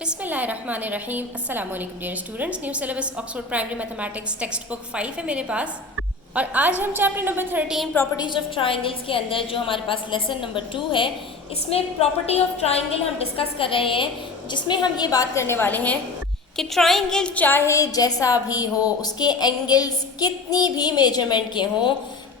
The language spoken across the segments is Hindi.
बिस्मिल्लाहिर्रहमानिर्रहीम। अस्सलाम वालेकुम dear students. New syllabus Oxford primary mathematics text book 5 है मेरे पास, और आज हम chapter number 13 properties of triangles के अंदर जो हमारे पास लेसन नंबर 2 है, इसमें प्रॉपर्टी ऑफ ट्राइंगल हम डिस्कस कर रहे हैं, जिसमें हम ये बात करने वाले हैं कि ट्राइंगल चाहे जैसा भी हो, उसके एंगल्स कितनी भी मेजरमेंट के हों,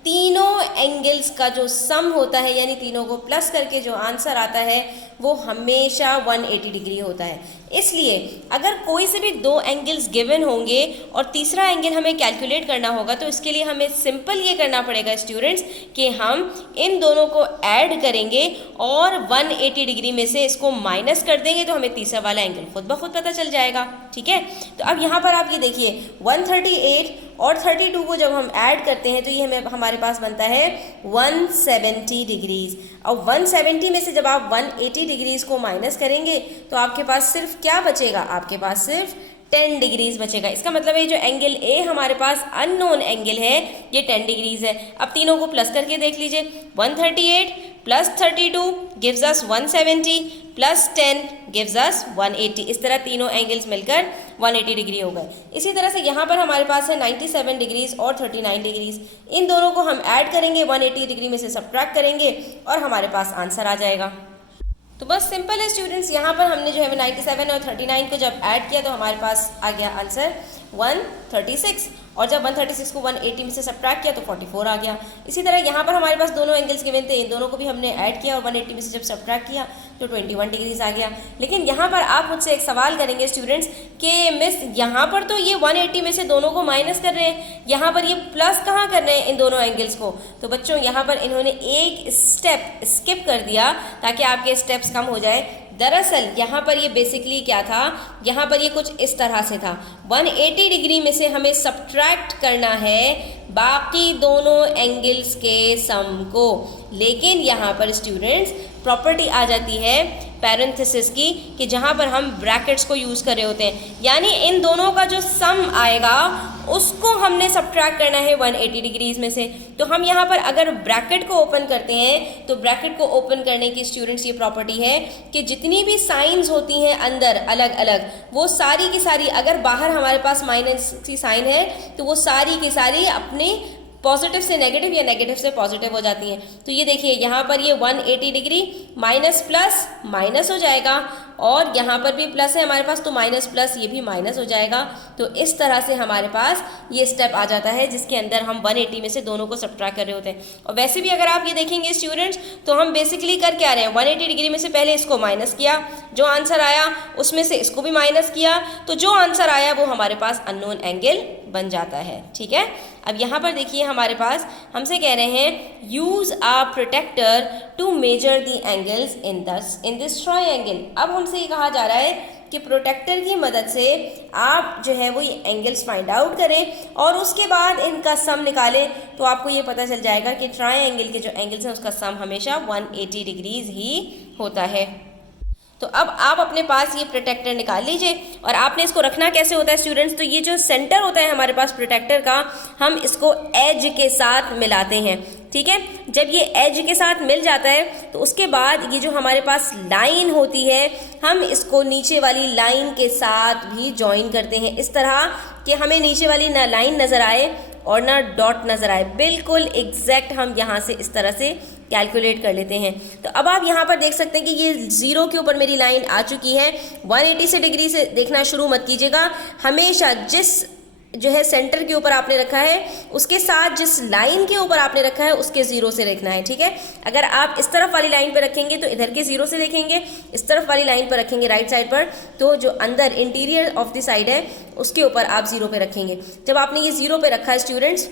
तीनों एंगल्स का जो सम होता है, यानी तीनों को प्लस करके जो आंसर आता है वो हमेशा 180 डिग्री होता है। इसलिए अगर कोई से भी दो एंगल्स गिवन होंगे और तीसरा एंगल हमें कैलकुलेट करना होगा, तो इसके लिए हमें सिंपल ये करना पड़ेगा स्टूडेंट्स कि हम इन दोनों को ऐड करेंगे और 180 डिग्री में से इसको माइनस कर देंगे, तो हमें तीसरा वाला एंगल खुद ब खुद पता चल जाएगा। ठीक है, तो अब यहाँ पर आप ये देखिए 138 और 32 को जब हम ऐड करते हैं तो ये हमारे पास बनता है 170 डिग्रीज। और 170 में से जब आप 180 डिग्रीज को माइनस करेंगे तो आपके पास सिर्फ क्या बचेगा, आपके पास सिर्फ 10 डिग्रीज बचेगा। इसका मतलब है जो एंगल ए हमारे पास अननोन एंगल है ये 10 डिग्रीज है। अब तीनों को प्लस करके देख लीजिए, 138 plus 32 gives us 170 plus 10 gives us 180। इस तरह तीनों एंगल्स मिलकर 180 डिग्री हो गए। इसी तरह से यहाँ पर हमारे पास है 97 डिग्रीज और 39 डिग्रीज। इन दोनों को हम ऐड करेंगे, 180 डिग्री में से सब्ट्रैक्ट करेंगे और हमारे पास आंसर आ जाएगा। तो बस सिंपल है स्टूडेंट्स, यहाँ पर हमने जो है 97 और 39 को जब ऐड किया तो हमारे पास आ गया आंसर 136, और जब 136 को 180 में से सब्ट्रैक्ट किया तो 44 आ गया। इसी तरह यहाँ पर हमारे पास दोनों एंगल्स गिवन थे, इन दोनों को भी हमने ऐड किया और 180 में से जब सब्ट्रैक्ट किया तो 21 डिग्रीज आ गया। लेकिन यहाँ पर आप मुझसे एक सवाल करेंगे स्टूडेंट्स कि मिस यहाँ पर तो ये 180 में से दोनों को माइनस कर रहे हैं, यहाँ पर ये प्लस कहाँ कर रहे हैं इन दोनों एंगल्स को? तो बच्चों यहाँ पर इन्होंने एक स्टेप स्किप कर दिया ताकि आपके स्टेप्स कम हो जाए। दरअसल यहाँ पर ये बेसिकली क्या था, यहाँ पर ये कुछ इस तरह से था, 180 डिग्री में से हमें सब्ट्रैक्ट करना है बाकी दोनों एंगल्स के सम को। लेकिन यहाँ पर स्टूडेंट्स प्रॉपर्टी आ जाती है पैरेंथेसिस की, कि जहाँ पर हम ब्रैकेट्स को यूज़ कर रहे होते हैं, यानी इन दोनों का जो सम आएगा उसको हमने सब्ट्रैक्ट करना है 180 डिग्रीज में से। तो हम यहाँ पर अगर ब्रैकेट को ओपन करते हैं तो ब्रैकेट को ओपन करने की स्टूडेंट्स ये प्रॉपर्टी है कि जितनी भी साइंस होती हैं अंदर अलग अलग, वो सारी की सारी, अगर बाहर हमारे पास माइनस की साइन है तो वो सारी की सारी अपने पॉजिटिव से नेगेटिव या नेगेटिव से पॉजिटिव हो जाती हैं। तो ये देखिए यहाँ पर ये 180 डिग्री माइनस प्लस माइनस हो जाएगा, और यहाँ पर भी प्लस है हमारे पास तो माइनस प्लस ये भी माइनस हो जाएगा। तो इस तरह से हमारे पास ये स्टेप आ जाता है जिसके अंदर हम 180 में से दोनों को सब्ट्रैक्ट कर रहे होते हैं। और वैसे भी अगर आप ये देखेंगे स्टूडेंट्स तो हम बेसिकली कर क्या रहे हैं, 180 डिग्री में से पहले इसको माइनस किया, जो आंसर आया उसमें से इसको भी माइनस किया, तो जो आंसर आया वो हमारे पास अननोन एंगल बन जाता है। ठीक है, अब यहाँ पर देखिए हमारे पास हमसे कह रहे हैं use a protractor to measure the angles in this triangle. अब हमसे ये कहा जा रहा है कि प्रोटेक्टर की मदद से आप जो है वो ये एंगल्स फाइंड आउट करें और उसके बाद इनका सम निकालें, तो आपको ये पता चल जाएगा कि ट्रायंगल के जो एंगल्स हैं उसका सम हमेशा 180 डिग्रीज ही होता है। तो अब आप अपने पास ये प्रोटेक्टर निकाल लीजिए, और आपने इसको रखना कैसे होता है स्टूडेंट्स, तो ये जो सेंटर होता है हमारे पास प्रोटेक्टर का, हम इसको एज के साथ मिलाते हैं। ठीक है, जब ये एज के साथ मिल जाता है तो उसके बाद ये जो हमारे पास लाइन होती है हम इसको नीचे वाली लाइन के साथ भी ज्वाइन करते हैं, इस तरह कि हमें नीचे वाली ना लाइन नज़र आए और ना डॉट नज़र आए, बिल्कुल एग्जैक्ट हम यहाँ से इस तरह से कैलकुलेट कर लेते हैं। तो अब आप यहाँ पर देख सकते हैं कि ये 0 के ऊपर मेरी लाइन आ चुकी है। 180 से डिग्री से देखना शुरू मत कीजिएगा, हमेशा जिस जो है सेंटर के ऊपर आपने रखा है उसके साथ जिस लाइन के ऊपर आपने रखा है उसके 0 से देखना है। ठीक है, अगर आप इस तरफ वाली लाइन पर रखेंगे तो इधर के 0 से देखेंगे, इस तरफ वाली लाइन पर रखेंगे राइट साइड पर तो जो अंदर इंटीरियर ऑफ द साइड है उसके ऊपर आप 0 पे रखेंगे। जब आपने ये 0 पे रखा है स्टूडेंट्स,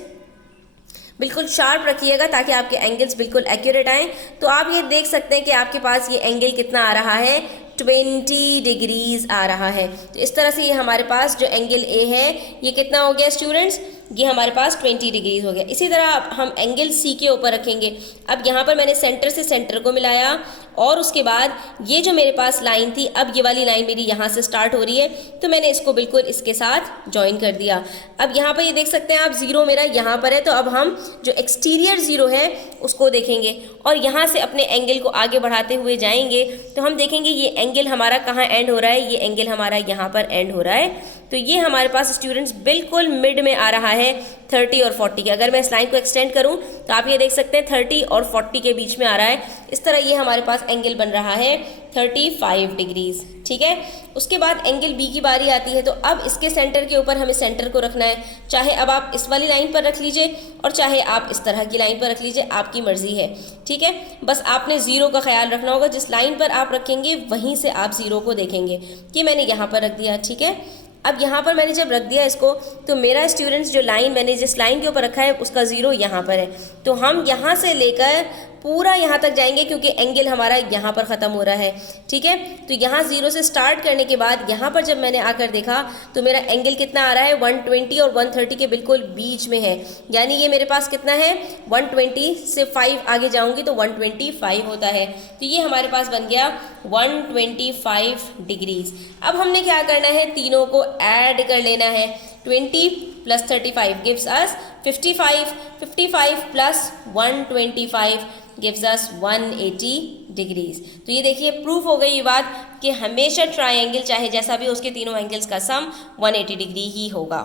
बिल्कुल शार्प रखिएगा ताकि आपके एंगल्स बिल्कुल एक्यूरेट आएँ। तो आप ये देख सकते हैं कि आपके पास ये एंगल कितना आ रहा है, 20 डिग्रीज आ रहा है। तो इस तरह से ये हमारे पास जो एंगल ए है ये कितना हो गया स्टूडेंट्स, ये हमारे पास 20 डिग्रीज हो गया। इसी तरह हम एंगल सी के ऊपर रखेंगे। अब यहाँ पर मैंने सेंटर से सेंटर को मिलाया और उसके बाद ये जो मेरे पास लाइन थी, अब ये वाली लाइन मेरी यहाँ से स्टार्ट हो रही है तो मैंने इसको बिल्कुल इसके साथ ज्वाइन कर दिया। अब यहाँ पर ये देख सकते हैं आप 0 मेरा यहाँ पर है, तो अब हम जो एक्सटीरियर 0 है उसको देखेंगे और यहाँ से अपने एंगल को आगे बढ़ाते हुए जाएंगे तो हम देखेंगे ये एंगल हमारा कहाँ एंड हो रहा है, ये एंगल हमारा यहाँ पर एंड हो रहा है। तो ये हमारे पास स्टूडेंट्स बिल्कुल मिड में आ रहा है 30 और 40 के। अगर मैं इस लाइन को एक्सटेंड करूं तो आप ये देख सकते हैं 30 और 40 के बीच में आ रहा है। इस तरह ये हमारे पास एंगल बन रहा है 35 डिग्रीज, ठीक है। उसके बाद एंगल बी की बारी आती है। तो अब इसके सेंटर के ऊपर हमें सेंटर को रखना है। चाहे अब आप इस वाली लाइन पर रख लीजिए और चाहे आप इस तरह की लाइन पर रख लीजिए, आपकी मर्जी है, ठीक है। बस आपने ज़ीरो का ख्याल रखना होगा। जिस लाइन पर आप रखेंगे वहीं से आप ज़ीरो को देखेंगे कि मैंने यहाँ पर रख दिया, ठीक है। अब यहाँ पर मैंने जब रख दिया इसको तो मेरा स्टूडेंट्स जो लाइन मैंने जिस लाइन के ऊपर रखा है उसका ज़ीरो यहाँ पर है। तो हम यहाँ से लेकर पूरा यहाँ तक जाएंगे क्योंकि एंगल हमारा यहाँ पर ख़त्म हो रहा है, ठीक है। तो यहाँ ज़ीरो से स्टार्ट करने के बाद यहाँ पर जब मैंने आकर देखा तो मेरा एंगल कितना आ रहा है, 120 और 130 के बिल्कुल बीच में है। यानी ये मेरे पास कितना है, 120 से 5 आगे जाऊँगी तो 125 होता है। तो ये हमारे पास बन गया 125 डिग्रीज। अब हमने क्या करना है, तीनों को ऐड कर लेना है। 20 + 35 gives us 55, 55 + 125 gives us 180 degrees. तो ये देखिए प्रूफ हो गई ये बात कि हमेशा ट्रायंगल चाहे जैसा भी उसके तीनों एंगल्स का सम 180 डिग्री ही होगा।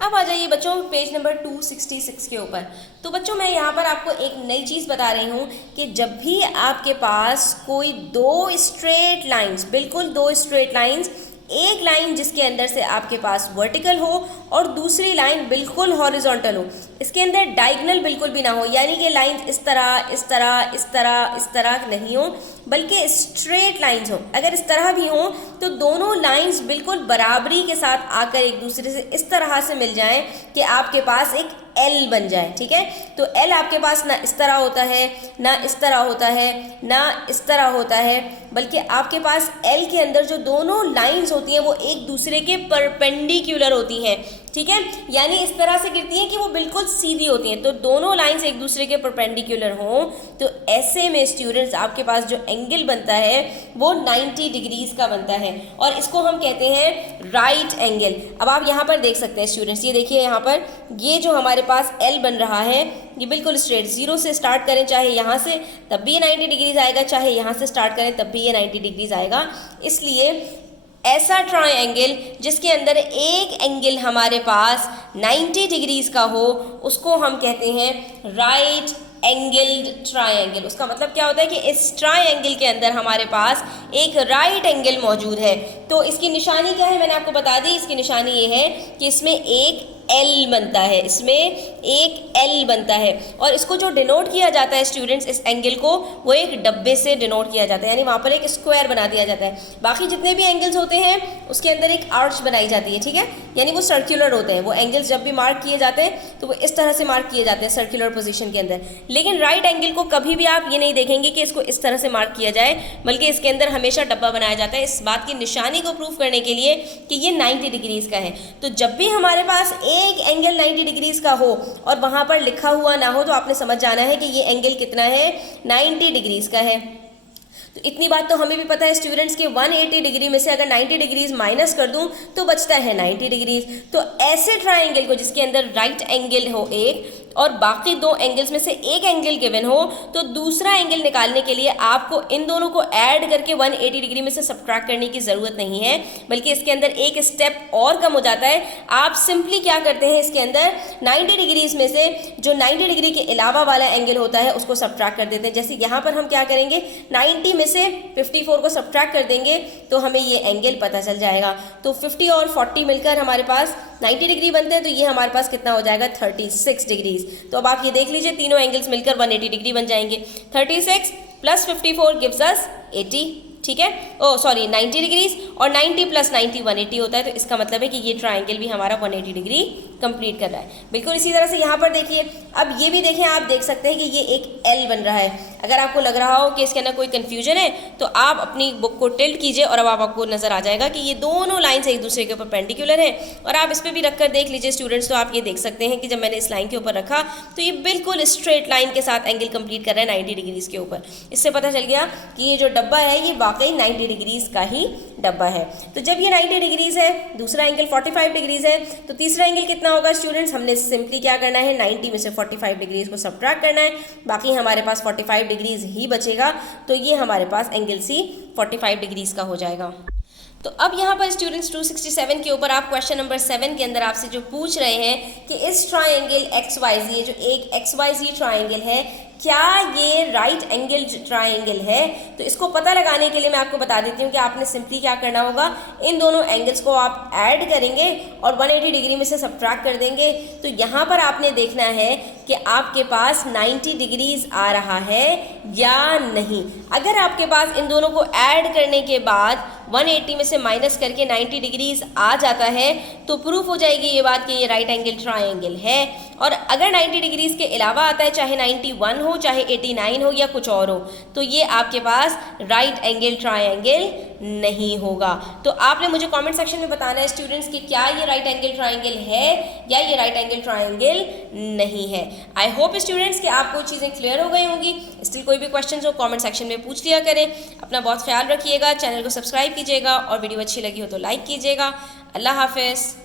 अब आ जाइए बच्चों पेज नंबर 266 के ऊपर। तो बच्चों मैं यहाँ पर आपको एक नई चीज़ बता रही हूँ कि जब भी आपके पास कोई दो स्ट्रेट लाइंस, बिल्कुल दो स्ट्रेट लाइंस, एक लाइन जिसके अंदर से आपके पास वर्टिकल हो और दूसरी लाइन बिल्कुल हॉरिजॉन्टल हो, इसके अंदर डायगोनल बिल्कुल भी ना हो, यानी कि लाइन इस तरह इस तरह इस तरह इस तरह नहीं हो बल्कि स्ट्रेट लाइंस हो। अगर इस तरह भी हो तो दोनों लाइंस बिल्कुल बराबरी के साथ आकर एक दूसरे से इस तरह से मिल जाएं कि आपके पास एक एल बन जाए, ठीक है। तो एल आपके पास ना इस तरह होता है, ना इस तरह होता है, ना इस तरह होता है, बल्कि आपके पास एल के अंदर जो दोनों लाइंस होती हैं वो एक दूसरे के परपेंडिकुलर होती हैं, ठीक है। यानी इस तरह से गिरती हैं कि वो बिल्कुल सीधी होती हैं। तो दोनों लाइंस एक दूसरे के परपेंडिकुलर हों तो ऐसे में स्टूडेंट्स आपके पास जो एंगल बनता है वो 90 डिग्रीज का बनता है और इसको हम कहते हैं राइट एंगल। अब आप यहाँ पर देख सकते हैं स्टूडेंट्स, ये देखिए यहाँ पर ये जो हमारे पास एल बन रहा है ये बिल्कुल स्ट्रेट, ज़ीरो से स्टार्ट करें चाहे यहाँ से तब भी ये 90 डिग्रीज आएगा, चाहे यहाँ से स्टार्ट करें तब भी ये 90 डिग्रीज आएगा। इसलिए ऐसा ट्रायंगल जिसके अंदर एक एंगल हमारे पास 90 डिग्रीज का हो उसको हम कहते हैं राइट एंगल्ड ट्रायंगल। उसका मतलब क्या होता है कि इस ट्रायंगल के अंदर हमारे पास एक राइट एंगल मौजूद है। तो इसकी निशानी क्या है मैंने आपको बता दी। इसकी निशानी ये है कि इसमें एक एल बनता है, इसमें एक एल बनता है और इसको जो डिनोट किया जाता है स्टूडेंट्स, इस एंगल को वो एक डब्बे से डिनोट किया जाता है, यानी वहाँ पर एक स्क्वायर बना दिया जाता है। बाकी जितने भी एंगल्स होते हैं उसके अंदर एक आर्च बनाई जाती है, ठीक है, यानी वो सर्कुलर होते हैं। वो एंगल्स जब भी मार्क किए जाते हैं तो वो इस तरह से मार्क किए जाते हैं सर्कुलर पोजीशन के अंदर। लेकिन राइट एंगल को कभी भी आप ये नहीं देखेंगे कि इसको इस तरह से मार्क किया जाए, बल्कि इसके अंदर हमेशा डब्बा बनाया जाता है इस बात की निशानी को प्रूफ करने के लिए कि ये 90 डिग्रीज का है। तो जब भी हमारे पास एक एंगल 90 डिग्रीज का हो और वहां पर लिखा हुआ ना हो तो आपने समझ जाना है कि ये एंगल कितना है, 90 डिग्रीज का है। तो इतनी बात तो हमें भी पता है स्टूडेंट्स कि 180 डिग्री में से अगर 90 डिग्रीज माइनस कर दूं तो बचता है 90 डिग्रीज। तो ऐसे ट्रायंगल को जिसके अंदर राइट एंगल हो एक और बाकी दो एंगल्स में से एक एंगल गिवन हो तो दूसरा एंगल निकालने के लिए आपको इन दोनों को ऐड करके 180 डिग्री में से सब्ट्रैक्ट करने की ज़रूरत नहीं है, बल्कि इसके अंदर एक स्टेप और कम हो जाता है। आप सिंपली क्या करते हैं, इसके अंदर 90 डिग्रीज में से जो 90 डिग्री के अलावा वाला एंगल होता है उसको सब्ट्रैक्ट कर देते हैं। जैसे यहाँ पर हम क्या करेंगे, 90 में से 54 को सब्ट्रैक्ट कर देंगे तो हमें ये एंगल पता चल जाएगा। तो 50 और 40 मिलकर हमारे पास 90 डिग्री बनते हैं, तो ये हमारे पास कितना हो जाएगा, 36 डिग्रीज। तो अब आप ये देख लीजिए तीनों एंगल्स मिलकर 180 डिग्री बन जाएंगे। 36 + 54 गिव्स अस 80, ठीक है, 90 डिग्रीज और 90 + 90 180 होता है। तो इसका मतलब है कि ये ट्रायंगल भी हमारा 180 डिग्री कंप्लीट कर रहा है। बिल्कुल इसी तरह से यहाँ पर देखिए, अब ये भी देखें, आप देख सकते हैं कि ये एक एल बन रहा है। अगर आपको लग रहा हो कि इसके अंदर कोई कन्फ्यूजन है तो आप अपनी बुक को टिल्ट कीजिए और अब आपको नजर आ जाएगा कि ये दोनों लाइन्स एक दूसरे के ऊपर परपेंडिकुलर है। और आप इस पर भी रखकर देख लीजिए स्टूडेंट्स, तो आप ये देख सकते हैं कि जब मैंने इस लाइन के ऊपर रखा तो ये बिल्कुल स्ट्रेट लाइन के साथ एंगल कंप्लीट कर रहा है 90 डिग्रीज के ऊपर। इससे पता चल गया कि ये जो डब्बा है ये वाकई 90 डिग्रीज़ का ही डब्बा है। तो जब ये 90 डिग्रीज़ है, दूसरा एंगल 45 डिग्रीज़ है, तो तीसरा एंगल कितना होगा स्टूडेंट्स? हमने सिंपली क्या करना है, 90 में से 45 डिग्रीज़ को सबट्रैक्ट करना है, बाकी हमारे पास 45 डिग्रीज़ ही बचेगा। तो ये हमारे पास एंगल सी 45 डिग्रीज़ का हो जाएगा। तो अब यहाँ पर स्टूडेंट्स 267 के ऊपर आप क्वेश्चन नंबर 7 के अंदर आपसे जो पूछ रहे हैं कि इस ट्राइंगल XYZ, जो एक XYZ ट्राइंगल है, क्या ये राइट एंगल ट्राइंगल है? तो इसको पता लगाने के लिए मैं आपको बता देती हूँ कि आपने सिंपली क्या करना होगा, इन दोनों एंगल्स को आप ऐड करेंगे और 180 डिग्री में से सबट्रैक्ट कर देंगे। तो यहाँ पर आपने देखना है कि आपके पास 90 डिग्रीज आ रहा है या नहीं। अगर आपके पास इन दोनों को ऐड करने के बाद 180 में से माइनस करके 90 डिग्रीज आ जाता है तो प्रूफ हो जाएगी ये बात कि ये राइट एंगल ट्राइंगल है। और अगर 90 डिग्रीज के अलावा आता है, चाहे 91 हो, चाहे 89 हो या कुछ और हो, तो ये आपके पास राइट एंगल ट्राइंगल नहीं होगा। तो आपने मुझे कमेंट सेक्शन में बताना है स्टूडेंट्स कि क्या ये राइट एंगल ट्राइंगल है या ये राइट एंगल ट्राइंगल नहीं है। आई होप स्टूडेंट्स कि आपको चीज़ें क्लियर हो गई होंगी। स्टिल कोई भी क्वेश्चन हो कमेंट सेक्शन में पूछ लिया करें। अपना बहुत ख्याल रखिएगा, चैनल को सब्सक्राइब कीजिएगा और वीडियो अच्छी लगी हो तो लाइक कीजिएगा। अल्लाह हाफिज़।